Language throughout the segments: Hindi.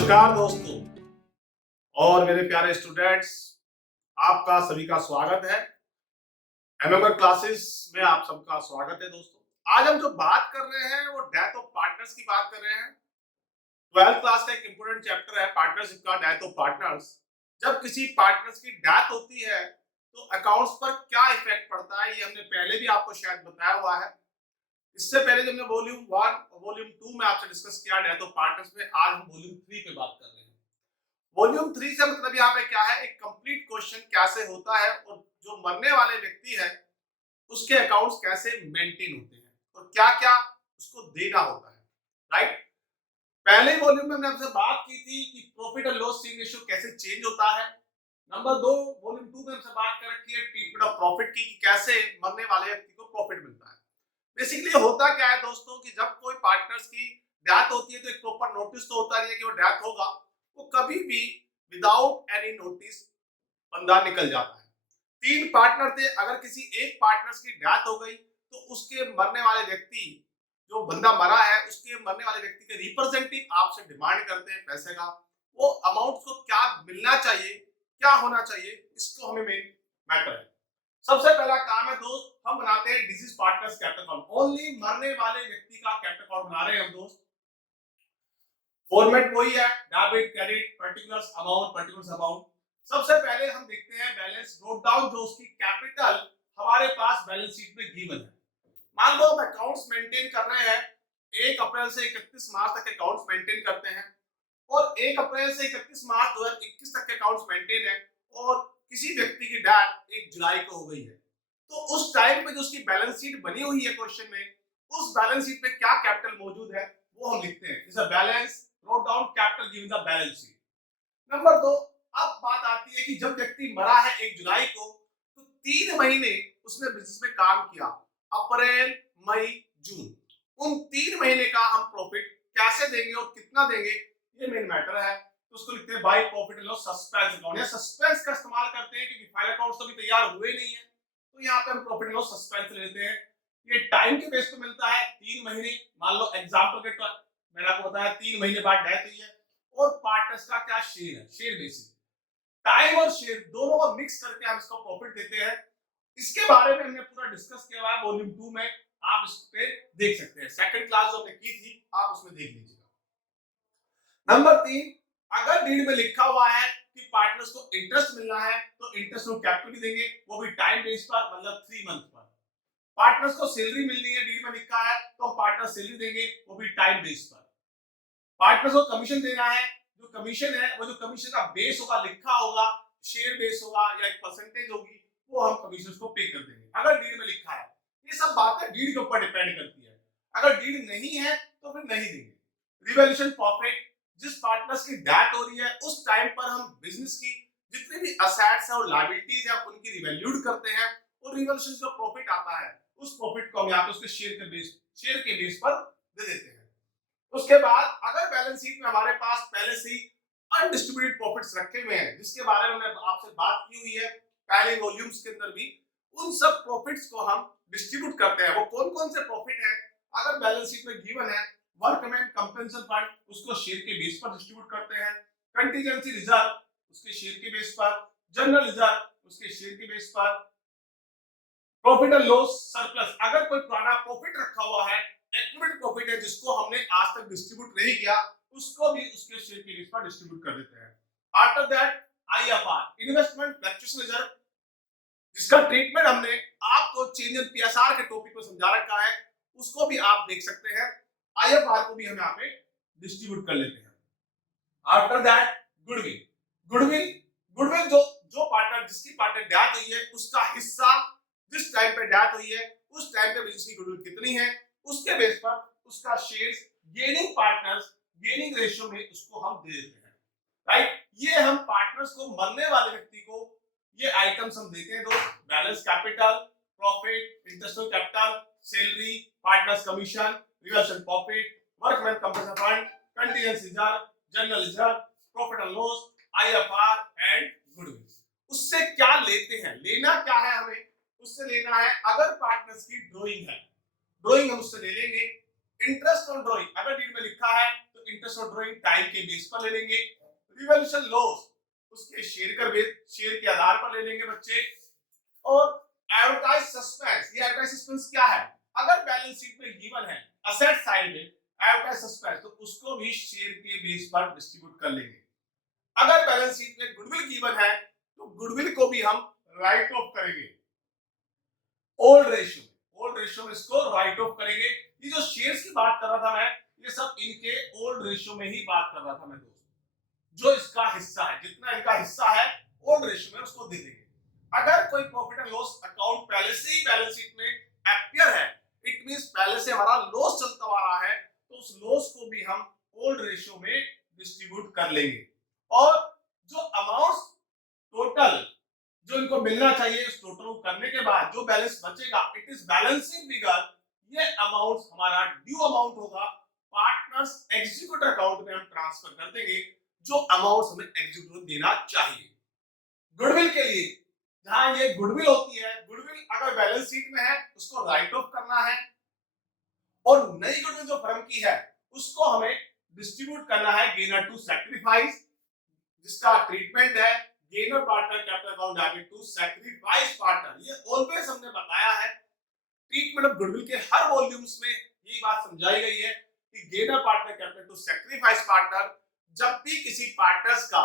नमस्कार दोस्तों और मेरे प्यारे स्टूडेंट्स, आपका सभी का स्वागत है। एमएमआर क्लासेस में आप सबका स्वागत है दोस्तों। आज हम जो बात कर रहे हैं वो डेथ ऑफ पार्टनर्स की बात कर रहे हैं। 12th क्लास का एक इंपॉर्टेंट चैप्टर है पार्टनरशिप का, डेथ ऑफ पार्टनर्स। जब किसी पार्टनर्स की डेथ होती है तो अकाउंट्स पर क्या इफेक्ट पड़ता है, ये हमने पहले भी आपको शायद बताया हुआ है। इससे पहले जब हमने वॉल्यूम 1 और वॉल्यूम 2 में आपसे डिस्कस किया डेथ ऑफ पार्टनर्स में, आज हम वॉल्यूम 3 पे बात कर रहे हैं। वॉल्यूम 3 से मतलब यहाँ पे क्या है, एक कंप्लीट क्वेश्चन कैसे होता है और जो मरने वाले व्यक्ति है उसके अकाउंट्स कैसे मेंटेन होते हैं और क्या क्या उसको देना होता है। राइट, पहले वॉल्यूम में हमने आपसे बात की थी कि प्रॉफिट एंड लॉस सीन रेशियो कैसे चेंज होता है। नंबर 2 वॉल्यूम 2 में हमसे बात कर रखी है ट्रीटमेंट ऑफ प्रॉफिट की, कि कैसे मरने वाले व्यक्ति को प्रॉफिट मिलता है। बेसिकली होता क्या है दोस्तों कि जब कोई पार्टनर्स की डेथ होती है तो एक प्रॉपर नोटिस तो होता नहीं है कि वो डेथ होगा। वो कभी भी विदाउट एनी नोटिस बंदा निकल जाता है। 3 पार्टनर थे, अगर किसी एक पार्टनर्स की डेथ हो गई तो उसके मरने वाले व्यक्ति, जो बंदा मरा है उसके मरने वाले व्यक्ति के रिप्रेजेंटेटिव आपसे डिमांड करते हैं पैसे का। वो अमाउंट को क्या मिलना चाहिए, क्या होना चाहिए, इसको हमें मेन मैटर है। सबसे पहला काम है दोस्त, हम बनाते हैं disease partners capital account. Only मरने वाले व्यक्ति का कैपिटल अकाउंट बना रहे हैं हम दोस्त। फॉर्मेट वही है, debit credit particulars amount particulars amount. सबसे पहले हम देखते हैं बैलेंस नोट डाउन, जो उसकी कैपिटल हमारे पास बैलेंस शीट में गिवन है। मान लो हम अकाउंट्स मेंटेन कर रहे हैं, 1 अप्रैल से 31 मार्च तक अकाउंट्स मेंटेन करते हैं और 1 अप्रैल से 31 मार्च 2021 तक के अकाउंट्स मेंटेन है और किसी व्यक्ति की डेथ 1 जुलाई को हो गई है। तो उस टाइम पे जो उसकी बैलेंस शीट बनी हुई है क्वेश्चन में, उस बैलेंस शीट में क्या कैपिटल मौजूद है वो हम लिखते हैं। Is a balance note down capital given the balance sheet. Number 2, अब बात आती है कि जब व्यक्ति मरा है 1 जुलाई को तो 3 महीने उसने बिजनेस में काम किया, अप्रैल मई जून। उन 3 महीने का हम प्रॉफिट कैसे देंगे और कितना देंगे, ये मेन मैटर है। तो उसको लिखते हैं by profit and loss suspense account. या सस्पेंस का इस्तेमाल करते हैं क्योंकि फाइनल अकाउंट्स तो अभी तैयार हुए नहीं है, तो यहाँ पे हम प्रॉफिट एंड लॉस सस्पेंस लेते हैं। ये टाइम के बेस पे मिलता है 3 महीने। मान लो एग्जांपल के तौर मैंने आपको बताया 3 महीने बाद डेथ हुई है और पार्टनर्स का क्या शेयर है, शेयर बेसिस। टाइम और शेयर दोनों को मिक्स करके हम इसको प्रॉफिट देते हैं। इसके बारे में हमने पूरा डिस्कस किया हुआ है वॉल्यूम 2 में, आप इस पे देख सकते हैं। सेकंड क्लास जो हमने की थी आप उसमें देख लीजिएगा। नंबर 3, अगर डीड में लिखा हुआ है कि पार्टनर्स को इंटरेस्ट मिलना है तो इंटरेस्ट हम कैपिटल देंगे, वो भी टाइम बेस पर, मतलब 3 मंथ पर। पार्टनर्स को सैलरी मिलनी है, डीड में लिखा है तो हम पार्टनर सैलरी देंगे, वो भी टाइम बेस पर। पार्टनर्स को कमीशन देना है, जो कमीशन है वो जो कमीशन का बेस होगा, लिखा होगा, शेयर बेस होगा या एक परसेंटेज होगी, वो हम कमीशन को पे कर देंगे अगर डीड में लिखा है। ये सब बातें डीड के ऊपर डिपेंड करती है। अगर डीड नहीं है तो फिर नहीं देंगे। रिवैल्यूएशन प्रॉफिट, जिस पार्टनर्स की डेथ हो रही है उस टाइम पर हम बिजनेस की जितने भी असेट्स है और लायबिलिटीज है उनकी रिवैल्यूड करते हैं और रिवैल्यूएशन जो प्रॉफिट आता है उस प्रॉफिट को हम यहाँ पे उसके शेयर के बेस पर दे देते हैं। उसके बाद अगर बैलेंस शीट में हमारे पास पहले से ही अनडिस्ट्रीब्यूटेड प्रॉफिट्स रखे हुए हैं, जिसके बारे में मैंने आपसे बात की हुई है पहले वॉल्यूम्स के अंदर भी, उन सब प्रॉफिट्स को हम डिस्ट्रीब्यूट करते हैं। वो कौन कौन से प्रॉफिट हैं, अगर बैलेंस शीट में गिवन है, वर्कमैन कंपनसेशन फंड उसको शेयर के बेस पर डिस्ट्रीब्यूट करते हैं, कंटीजेंसी रिजर्व उसके शेयर के बेस पर, जनरल रिजर्व उसके शेयर के बेस पर, प्रॉफिट एंड लॉस सरप्लस, अगर कोई पुराना प्रॉफिट रखा हुआ है, एक्यूमुलेटेड प्रॉफिट है जिसको हमने आज तक डिस्ट्रीब्यूट नहीं किया, उसको भी उसके शेयर के बेस पर डिस्ट्रीब्यूट कर देते हैं। After that IFR investment fluctuation reserve, जिसका ट्रीटमेंट हमने आपको चेंज इन पीएसआर के टॉपिक में समझा रखा है, उसको भी आप देख सकते हैं। आईएफआर को भी हम यहाँ पे डिस्ट्रीब्यूट कर लेते हैं। After that goodwill, goodwill goodwill जो जो पार्टनर जिसकी पार्टनर डेथ हुई है उसका हिस्सा, जिस टाइम पे डेथ हुई है उस टाइम पे बिजनेस की गुडविल कितनी है, उसके बेस पर उसका shares gaining partners gaining ratio में उसको हम दे देते हैं। राइट, ये हम पार्टनर्स को, मरने वाले व्यक्ति को ये आइटम्स हम देते हैं दोस्त। Balance capital, profit, interest capital, salary, partners commission, reversal profit, workman compensation fund, contingency reserve, general reserve, profit and loss, IFR and goodwill. उससे क्या लेते हैं, लेना क्या है हमें, उससे लेना है अगर पार्टनर्स की ड्राइंग है, ड्राइंग हम उससे ले लेंगे। इंटरेस्ट ऑन ड्राइंग, अगर डीड में लिखा है तो इंटरेस्ट ऑन ड्राइंग टाइम के बेस पर ले लेंगे। रिवॉल्यूशन लॉस उसके शेयर के आधार पर ले लेंगे बच्चे। और एडवर्टाइज सस्पेंस, ये एडवर्टाइज सस्पेंस क्या है? अगर बैलेंस शीट में गिवन है असेट साइड में एडवर्टाइज सस्पेंस, तो उसको भी शेयर के बेस पर डिस्ट्रीब्यूट कर लेंगे। अगर बैलेंस शीट में गुडविल गिवन है तो गुडविल को भी हम राइट ऑफ करेंगे ओल्ड रेशियो में इसको राइट ऑफ करेंगे। ये जो शेयर्स की बात कर रहा था मैं, ये सब इनके ओल्ड रेशियो में ही बात कर रहा था मैं दोस्तों। जो इसका हिस्सा है, जितना इनका हिस्सा है ओल्ड रेशियो में उसको दे देंगे। अगर कोई प्रॉफिट एंड लॉस अकाउंट पहले से ही बैलेंस शीट में अपीयर है, इट मींस पहले से हमारा लॉस चलता आ रहा है, तो उस लॉस को भी हम ओल्ड रेशियो में डिस्ट्रीब्यूट कर लेंगे। और जो अमाउंट्स टोटल जो इनको मिलना चाहिए, इस टोटल को करने के बाद जो बैलेंस बचेगा, इट इज बैलेंसिंग फिगर। ये अमाउंट हमारा ड्यू अमाउंट होगा, पार्टनर्स एग्जीक्यूटिव अकाउंट में हम ट्रांसफर कर देंगे जो अमाउंट हमें एग्जीक्यूटिव देना चाहिए। गुडविल के लिए जहां ये गुडविल होती है, गुडविल अगर बैलेंस शीट में है उसको राइट ऑफ करना है, और नई गुडविल जो फर्म की है उसको हमें डिस्ट्रीब्यूट करना है गेनर टू सैक्रिफाइस, जिसका ट्रीटमेंट है gainer partner capital account debit to sacrifice partner. ये ऑलवेज हमने बताया है ट्रीटमेंट ऑफ गुडविल के हर वॉल्यूम्स में यही बात समझाई गई है कि gainer partner capital to sacrifice partner, जब भी किसी पार्टनर्स का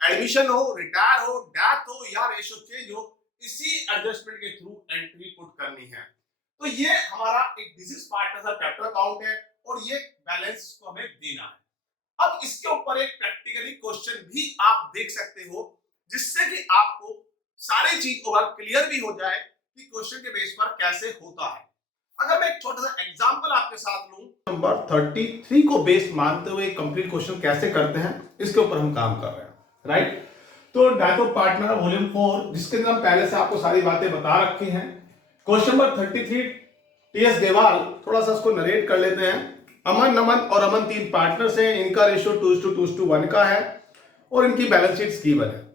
एडमिशन हो, रिटायर हो, डेथ हो या रेशियो चेंज हो, इसी एडजस्टमेंट के थ्रू एंट्री पुट करनी है। तो ये हमारा एक डिजीज पार्टनर्स का कैपिटल अकाउंट है और ये बैलेंस को हमें देना है। अब इसके ऊपर एक प्रैक्टिकली क्वेश्चन भी आप देख सकते हो, जिससे कि आपको सारी चीज ओवर क्लियर भी हो जाए कि क्वेश्चन के बेस पर कैसे होता है। अगर मैं एक छोटा सा एग्जांपल आपके साथ लूं, नंबर 33 को बेस मानते हुए कंप्लीट क्वेश्चन कैसे करते हैं, इसके ऊपर हम काम कर रहे हैं, राइट। तो डायट ऑफ पार्टनर वॉल्यूम 4, जिसके अंदर हम पहले से आपको सारी बातें बता रखी हैं। क्वेश्चन नंबर 33 टीएस देवाल, थोड़ा सा इसको नरेट कर लेते हैं। अमन, नमन और अमन 3 पार्टनर्स हैं, इनका रेशियो 2:1 का है और इनकी बैलेंस शीट गिवन है।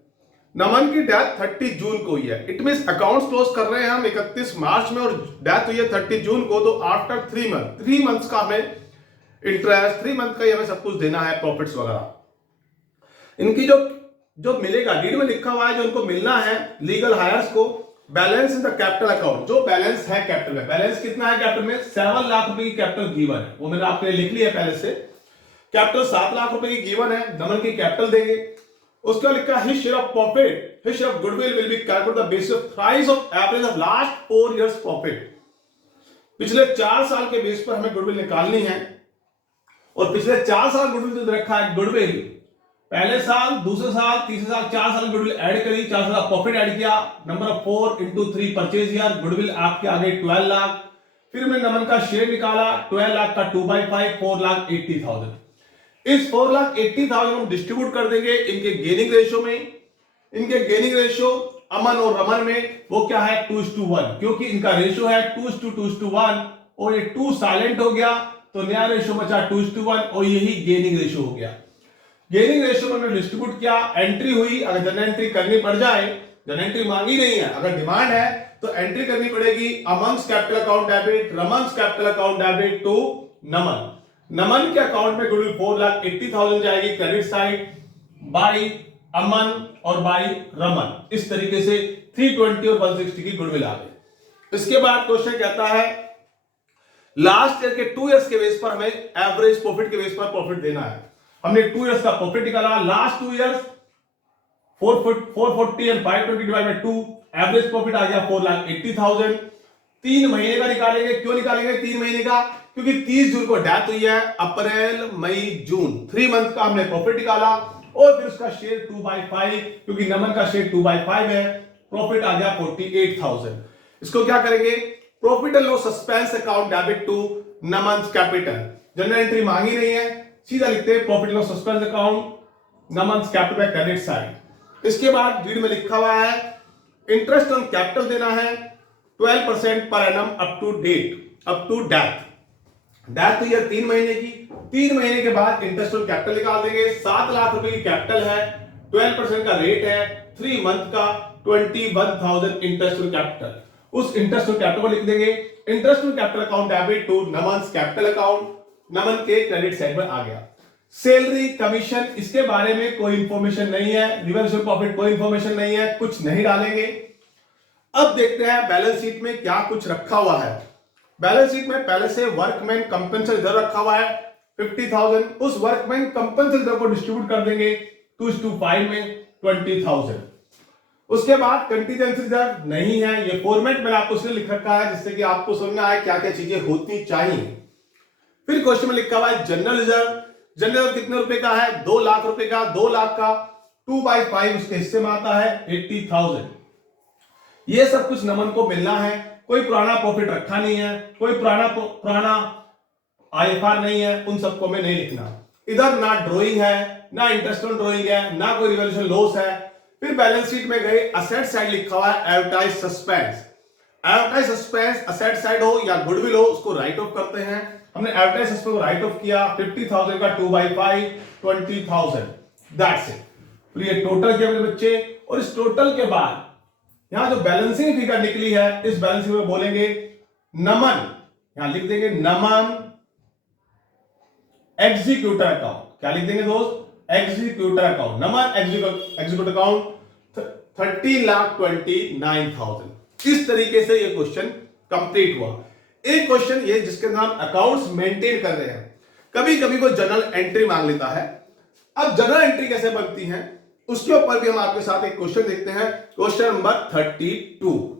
नमन की डेथ 30 जून को हुई है, इट मींस अकाउंट्स क्लोज कर रहे हैं हम 31 मार्च में और डेथ हुई है 30 जून को, तो आफ्टर 3 मंथ्स का हमें इंटरेस्ट, 3 मंथ का ही हमें सब कुछ देना है, प्रॉफिट्स वगैरह। इनकी जो मिलेगा, डीड में लिखा हुआ है जो इनको मिलना है लीगल हायर्स को, balance in the capital account, जो बैलेंस है कैपिटल में, बैलेंस कितना है कैपिटल में, 7 लाख रुपए की कैपिटल गिवन है, वो मैंने आपके लिए लिख लिया है पहले से। कैपिटल 7 लाख रुपए की गिवन है, नमन की कैपिटल देंगे। उसका लिखा है his share of profit, his share of goodwill will be calculated on the basis of thrice of average of last 4 years profit. पिछले 4 साल के बेस पर हमें गुडविल निकालनी है, और पिछले 4 साल गुडविल जो रखा है, गुडविल पहले साल, दूसरे साल, तीसरे साल, 4 साल गुडविल ऐड करी, 4 साल प्रॉफिट ऐड किया, number of 4 into 3 purchase year, goodwill आपके आगे 12 लाख। फिर मैंने नमन का शेयर निकाला, 12 लाख का 2/5, 4,80,000। इस 4,80,000 हम डिस्ट्रीब्यूट कर देंगे इनके गेनिंग रेशियो में। इनके गेनिंग रेशियो अमन और रमन में वो क्या है, 2:1, क्योंकि इनका रेशियो है 2:1 और ये 2 साइलेंट हो गया, तो नया रेशियो बचा 2:1 और यही गेनिंग रेशियो हो गया। गेनिंग रेशियो में हमने डिस्ट्रीब्यूट किया, एंट्री हुई, अगर जनरल एंट्री करनी पड़ जाए, जनरल एंट्री मांगी नहीं है, अगर डिमांड है तो एंट्री करनी पड़ेगी, Aman's capital account debit, Raman's capital account debit to Naman. Naman के अकाउंट में गुडविल 4,80,000 जाएगी क्रेडिट साइड बाय अमन और बाय रमन। इस तरीके से 320 और 160 की गुडविल आ गई। इसके बाद क्वेश्चन कहता है लास्ट ईयर के 2 इयर्स के बेस पर हमें एवरेज प्रॉफिट के बेस पर प्रॉफिट देना है। हमने 2 इयर्स का प्रॉफिट निकाला, last 2 years 440 and 520 divide by 2, average profit आ गया 4,80,000। 3 महीने का निकालेंगे, क्यों निकालेंगे 3 महीने का, क्योंकि 30 जून को डेथ हुई है, अप्रैल मई जून 3 मंथ का हमने प्रॉफिट निकाला, और फिर उसका शेयर 2/5, क्योंकि नमन का शेयर 2/5 है, प्रॉफिट आ गया 48,000। इसको क्या करेंगे, profit and loss suspense account debit to Naman capital. General entry मांगी नहीं है, सीधा लिखते हैं profit loss suspense account Naman capital credit side. इसके बाद डीड में लिखा हुआ है इंटरेस्ट ऑन कैपिटल देना है 12% पर annum up to death. Death हुई है 3 महीने की, 3 महीने के बाद इंटरेस्ट ऑन कैपिटल निकाल देंगे। 7 लाख रुपए की कैपिटल है, 12% का रेट है, 3 मंथ का 21,000 इंटरेस्ट ऑन कैपिटल। उस इंटरेस्ट ऑन कैपिटल को लिख देंगे interest on capital account debit to Naman capital account, Naman के क्रेडिट साइड में आ गया। सैलरी, कमीशन, इसके बारे में कोई इंफॉर्मेशन नहीं है, रिवॉल्यूशन प्रॉफिट कोई इंफॉर्मेशन नहीं है, कुछ नहीं डालेंगे। अब देखते हैं बैलेंस शीट में क्या कुछ रखा हुआ है। बैलेंस शीट में पहले से वर्कमैन कंपनसेशन रिजर्व रखा हुआ है 50,000, उस वर्कमैन कंपनसेशन रिजर्व को डिस्ट्रीब्यूट कर देंगे 2:5 में 20,000। उसके बाद कंटीजेंसी रिजर्व नहीं है, ये फॉर्मेट मैंने आपको इसलिए लिख रखा है जिससे कि आपको समझ में आए क्या क्या चीजें होती चाहिए। फिर क्वेश्चन में लिखा हुआ है जनरल रिजर्व। जनरल रिजर्व कितने रुपए का है? 2 लाख रुपए का। 2 लाख का 2/5 उसके हिस्से में आता है 80,000। ये सब कुछ नमन को मिलना है। कोई पुराना प्रॉफिट रखा नहीं है, कोई पुराना IFR नहीं है, उन सबको हमें नहीं लिखना। इधर ना ड्रॉइंग है, ना इंटरेस्ट ऑन ड्रॉइंग है, ना कोई रिवॉल्यूशन लॉस है। फिर बैलेंस शीट में गए, असेट साइड लिखा हुआ है advertise suspense. Advertise suspense asset side हो या गुडविल हो, उसको राइट ऑफ करते हैं। हमने एडवर्टाइज सस्पेंस को राइट ऑफ किया 50,000 का 2/5 20,000, दैट्स इट। तो ये टोटल किया मेरे बच्चे। और इस टोटल के बाद यहां जो बैलेंसिंग फिगर निकली है, इस बैलेंसिंग में बोलेंगे नमन, यहां लिख देंगे नमन एग्जीक्यूटर अकाउंट। क्या लिख देंगे दोस्त? Executor account. Naman executor account 30,29,000। इस तरीके से ये क्वेश्चन कंप्लीट हुआ। एक क्वेश्चन ये जिसके नाम अकाउंट्स मेंटेन कर रहे हैं, कभी कभी कोई जर्नल एंट्री मांग लेता है। अब जर्नल एंट्री कैसे बनती है उसके ऊपर भी हम आपके साथ एक क्वेश्चन देखते हैं। Question number 32।